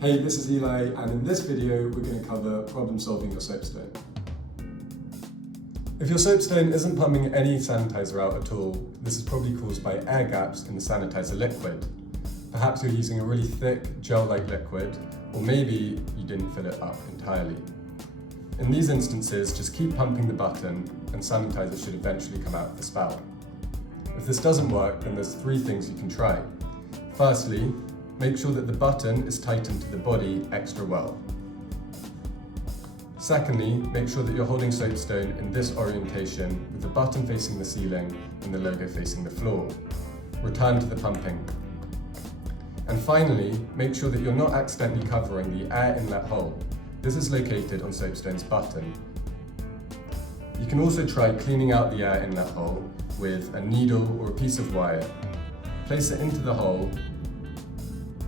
Hey, this is Eli, and in this video we're going to cover problem solving your soapstone. If your soapstone isn't pumping any sanitizer out at all, this is probably caused by air gaps in the sanitizer liquid. Perhaps you're using a really thick, gel-like liquid, or maybe you didn't fill it up entirely. In these instances, just keep pumping the button and sanitizer should eventually come out of the spout. If this doesn't work, then there's three things you can try. Firstly, make sure that the button is tightened to the body extra well. Secondly, make sure that you're holding soapstone in this orientation with the button facing the ceiling and the logo facing the floor. Return to the pumping. And finally, make sure that you're not accidentally covering the air inlet hole. This is located on soapstone's button. You can also try cleaning out the air inlet hole with a needle or a piece of wire. Place it into the hole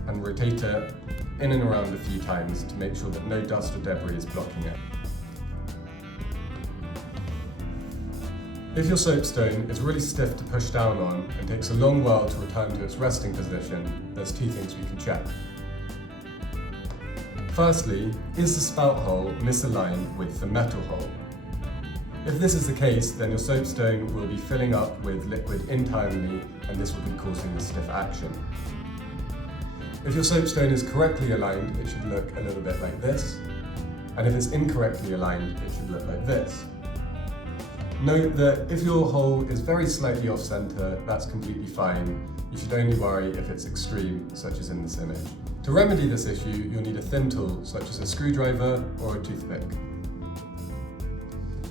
and rotate it in and around a few times to make sure that no dust or debris is blocking it. If your soapstone is really stiff to push down on and takes a long while to return to its resting position, there's two things we can check. Firstly, is the spout hole misaligned with the metal hole? If this is the case, then your soapstone will be filling up with liquid internally and this will be causing the stiff action. If your soapstone is correctly aligned, it should look a little bit like this, and if it's incorrectly aligned, it should look like this. Note that if your hole is very slightly off center, that's completely fine. You should only worry if it's extreme, such as in this image. To remedy this issue, you'll need a thin tool, such as a screwdriver or a toothpick.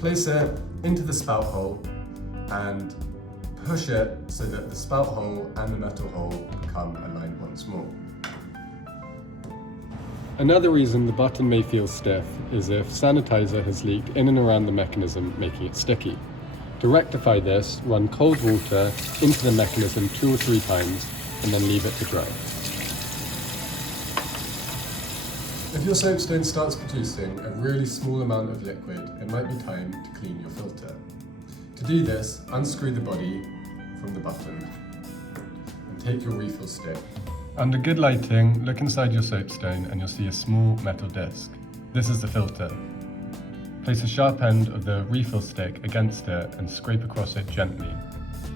Place it into the spout hole and push it so that the spout hole and the metal hole become aligned once more. Another reason the button may feel stiff is if sanitizer has leaked in and around the mechanism, making it sticky. To rectify this, run cold water into the mechanism 2 or 3 times and then leave it to dry. If your soapstone starts producing a really small amount of liquid, it might be time to clean your filter. To do this, unscrew the body from the button and take your refill stick. Under good lighting, look inside your soapstone and you'll see a small metal disc. This is the filter. Place the sharp end of the refill stick against it and scrape across it gently.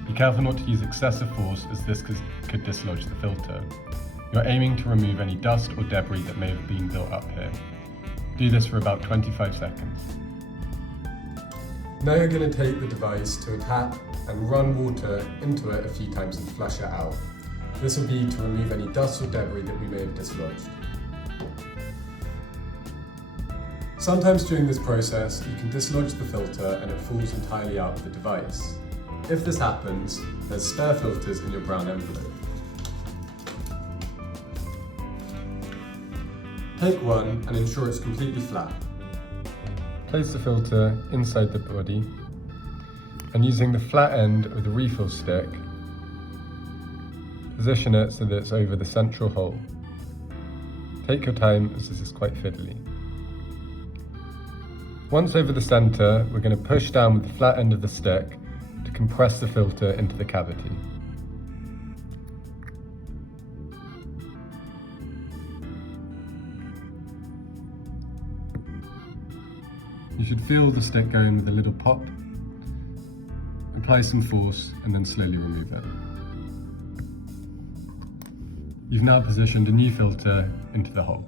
Be careful not to use excessive force as this could dislodge the filter. You're aiming to remove any dust or debris that may have been built up here. Do this for about 25 seconds. Now you're going to take the device to a tap and run water into it a few times and flush it out. This will be to remove any dust or debris that we may have dislodged. Sometimes during this process, you can dislodge the filter and it falls entirely out of the device. If this happens, there's spare filters in your brown envelope. Take one and ensure it's completely flat. Place the filter inside the body and using the flat end of the refill stick, position it so that it's over the central hole. Take your time as this is quite fiddly. Once over the center, we're going to push down with the flat end of the stick to compress the filter into the cavity. You should feel the stick going with a little pop. Apply some force and then slowly remove it. You've now positioned a new filter into the hole.